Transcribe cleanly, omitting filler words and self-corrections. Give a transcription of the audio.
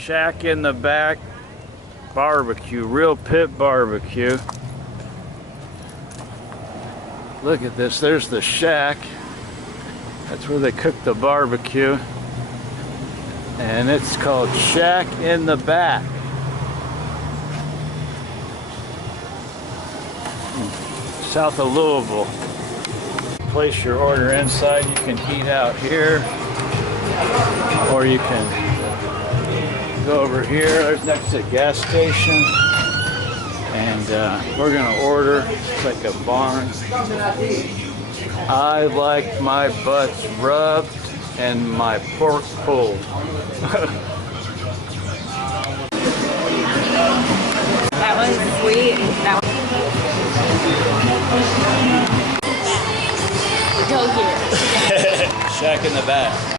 Shack in the Back barbecue, real pit barbecue. Look at this, there's the shack. That's where they cook the barbecue. And it's called Shack in the Back. South of Louisville. Place your order inside. You can eat out here, or you can go over here. There's next to a gas station, and we're gonna order. It's like a barn. I like my butts rubbed and my pork pulled. That one's sweet. That one. Go here. Shack in the Back.